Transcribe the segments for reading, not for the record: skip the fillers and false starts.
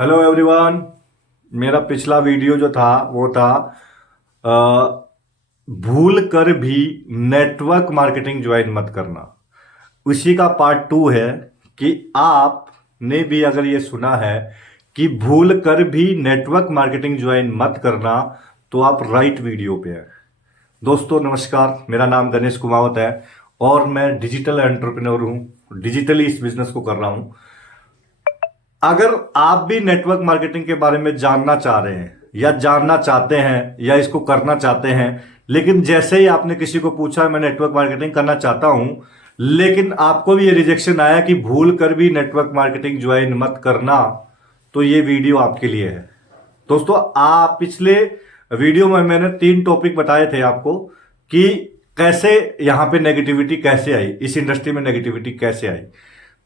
Hello everyone. मेरा पिछला video जो था वो था अ, भूल कर भी नेटवर्क मार्केटिंग ज्वाइन मत करना। उसी का पार्ट 2 है कि आपने भी अगर ये सुना है कि भूल कर भी नेटवर्क मार्केटिंग ज्वाइन मत करना तो आप राइट वीडियो पे हैं। दोस्तों नमस्कार, मेरा नाम गणेश कुमावत है और मैं डिजिटल एंटरप्रेन्योर हूँ। डिजिटली इस बिजनेस को कर रहा हूँ। अगर आप भी नेटवर्क मार्केटिंग के बारे में जानना चाह रहे हैं या जानना चाहते हैं या इसको करना चाहते हैं, लेकिन जैसे ही आपने किसी को पूछा मैं नेटवर्क मार्केटिंग करना चाहता हूं, लेकिन आपको भी ये रिजेक्शन आया कि भूल कर भी नेटवर्क मार्केटिंग ज्वाइन मत करना, तो ये वीडियो आपके लिए है। दोस्तों, आप पिछले वीडियो में मैंने 3 टॉपिक बताए थे आपको कि कैसे यहां पे नेगेटिविटी कैसे आई, इस इंडस्ट्री में नेगेटिविटी कैसे आई।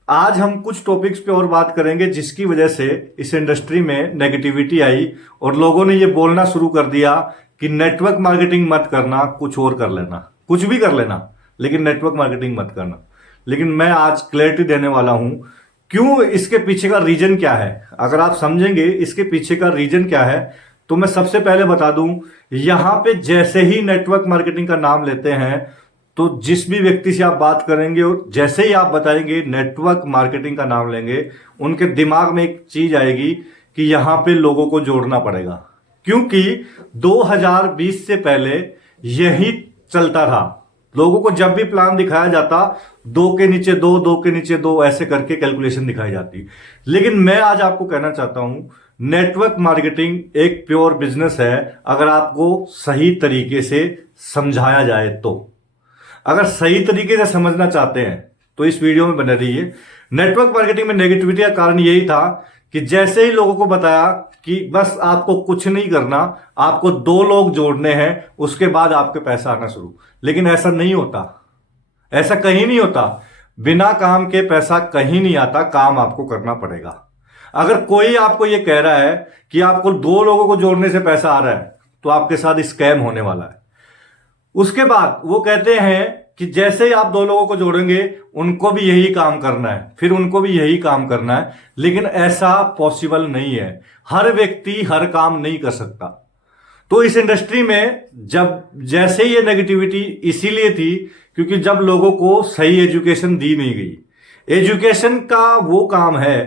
आज हम कुछ टॉपिक्स पे और बात करेंगे जिसकी वजह से इस इंडस्ट्री में नेगेटिविटी आई और लोगों ने ये बोलना शुरू कर दिया कि नेटवर्क मार्केटिंग मत करना, कुछ और कर लेना, कुछ भी कर लेना, लेकिन नेटवर्क मार्केटिंग मत करना। लेकिन मैं आज क्लैरिटी देने वाला हूं क्यों, इसके पीछे का रीजन क्या है। अगर आप समझेंगे इसके पीछे का रीजन क्या है तो मैं सबसे पहले बता दूं, यहां पे जैसे ही नेटवर्क मार्केटिंग का नाम लेते हैं तो जिस भी व्यक्ति से आप बात करेंगे और जैसे ही आप बताएंगे नेटवर्क मार्केटिंग का नाम लेंगे, उनके दिमाग में एक चीज आएगी कि यहां पे लोगों को जोड़ना पड़ेगा। क्योंकि 2020 से पहले यही चलता था। लोगों को जब भी प्लान दिखाया जाता, 2 के नीचे 2, 2 के नीचे 2 ऐसे करके कैलकुलेशन दिखाई जाती। लेकिन मैं आज आपको कहना चाहता हूं, नेटवर्क मार्केटिंग एक प्योर बिजनेस है अगर आपको सही तरीके से समझाया जाए तो। अगर सही तरीके से समझना चाहते हैं तो इस वीडियो में बने रहिए। नेटवर्क मार्केटिंग में नेगेटिविटी का कारण यही था कि जैसे ही लोगों को बताया कि बस आपको कुछ नहीं करना, आपको 2 लोग जोड़ने हैं, उसके बाद आपके पैसा आना शुरू। लेकिन ऐसा नहीं होता, ऐसा कहीं नहीं होता। बिना काम के पैसा कहीं नहीं आता, काम आपको करना पड़ेगा। अगर कोई आपको यह कह रहा है कि आपको 2 लोगों को जोड़ने से पैसा आ रहा है तो आपके साथ स्कैम होने वाला है। उसके बाद वो कहते हैं कि जैसे ही आप 2 लोगों को जोड़ेंगे उनको भी यही काम करना है, फिर उनको भी यही काम करना है। लेकिन ऐसा पॉसिबल नहीं है। हर व्यक्ति हर काम नहीं कर सकता। तो इस इंडस्ट्री में जब जैसे ये नेगेटिविटी इसीलिए थी क्योंकि जब लोगों को सही एजुकेशन दी नहीं गई। एजुकेशन का वो काम है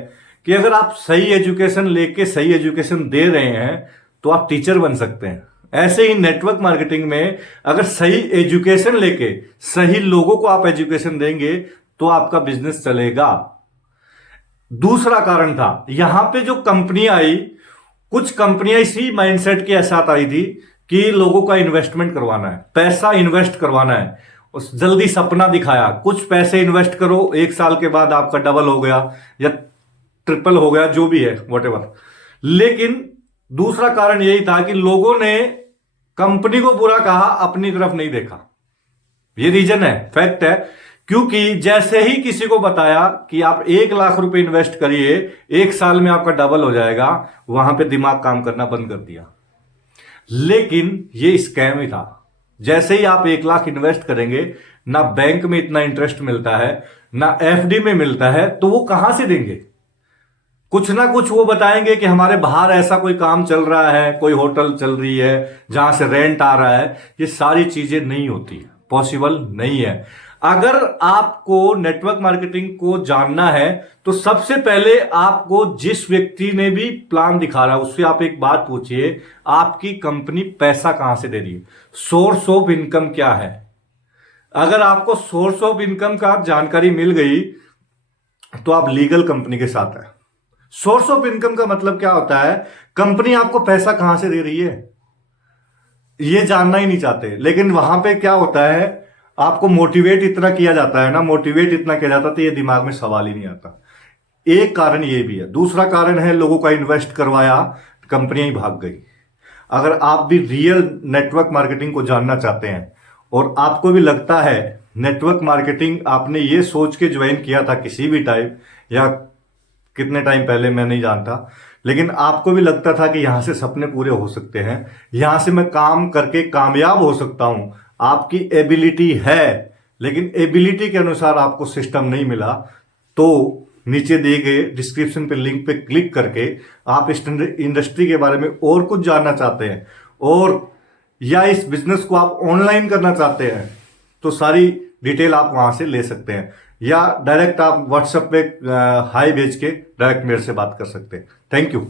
कि अगर आप सही एजुकेशन लेके सही एजुकेशन दे रहे हैं तो आप टीचर बन सकते हैं। ऐसे ही नेटवर्क मार्केटिंग में अगर सही एजुकेशन लेके सही लोगों को आप एजुकेशन देंगे तो आपका बिजनेस चलेगा। दूसरा कारण था, यहां पे जो कंपनी आई, कुछ कंपनियां इसी माइंडसेट के साथ आई थी कि लोगों का इन्वेस्टमेंट करवाना है, पैसा इन्वेस्ट करवाना है। उस जल्दी सपना दिखाया, कुछ पैसे इन्वेस्ट करो, 1 साल के बाद आपका डबल हो गया या ट्रिपल हो गया, जो भी है व्हाटएवर। लेकिन दूसरा कारण यही था कि लोगों ने कंपनी को बुरा कहा, अपनी तरफ नहीं देखा। ये रीजन है, फैक्ट है। क्योंकि जैसे ही किसी को बताया कि आप 1 लाख रुपए इन्वेस्ट करिए, 1 साल में आपका डबल हो जाएगा, वहां पे दिमाग काम करना बंद कर दिया। लेकिन ये स्कैम ही था। जैसे ही आप 1 लाख इन्वेस्ट करेंगे, ना बैंक में इतना इंटरेस्ट मिलता है, ना एफडी में मिलता है, तो वो कहां से देंगे। कुछ ना कुछ वो बताएंगे कि हमारे बाहर ऐसा कोई काम चल रहा है, कोई होटल चल रही है जहां से रेंट आ रहा है। ये सारी चीजें नहीं होती, पॉसिबल नहीं है। अगर आपको नेटवर्क मार्केटिंग को जानना है तो सबसे पहले आपको जिस व्यक्ति ने भी प्लान दिखा रहा है उससे आप एक बात पूछिए, आपकी कंपनी पैसा कहां से दे रही है, सोर्स ऑफ इनकम क्या है। अगर आपको सोर्स ऑफ इनकम का जानकारी मिल गई तो आप लीगल कंपनी के साथ है। सोर्स ऑफ इनकम का मतलब क्या होता है, कंपनी आपको पैसा कहां से दे रही है ये जानना ही नहीं चाहते। लेकिन वहां पे क्या होता है, आपको मोटिवेट इतना किया जाता है ना, मोटिवेट इतना किया जाता है तो ये दिमाग में सवाल ही नहीं आता। एक कारण ये भी है। दूसरा कारण है, लोगों का इन्वेस्ट करवाया, कंपनियां ही भाग गई। अगर आप भी रियल नेटवर्क मार्केटिंग को जानना चाहते हैं और आपको भी लगता है नेटवर्क मार्केटिंग आपने ये सोच के ज्वाइन किया था किसी भी टाइप या कितने टाइम पहले मैं नहीं जानता, लेकिन आपको भी लगता था कि यहां से सपने पूरे हो सकते हैं, यहां से मैं काम करके कामयाब हो सकता हूं, आपकी एबिलिटी है, लेकिन एबिलिटी के अनुसार आपको सिस्टम नहीं मिला, तो नीचे दिए गए डिस्क्रिप्शन पे लिंक पे क्लिक करके आप इस इंडस्ट्री के बारे में और कुछ जानना चाहते हैं, और या इस बिजनेस को आप ऑनलाइन करना चाहते हैं, तो सारी डिटेल आप वहां से ले सकते हैं, या डायरेक्ट आप व्हाट्सएप पे हाई भेज के डायरेक्ट मेरे से बात कर सकते हैं। Thank you.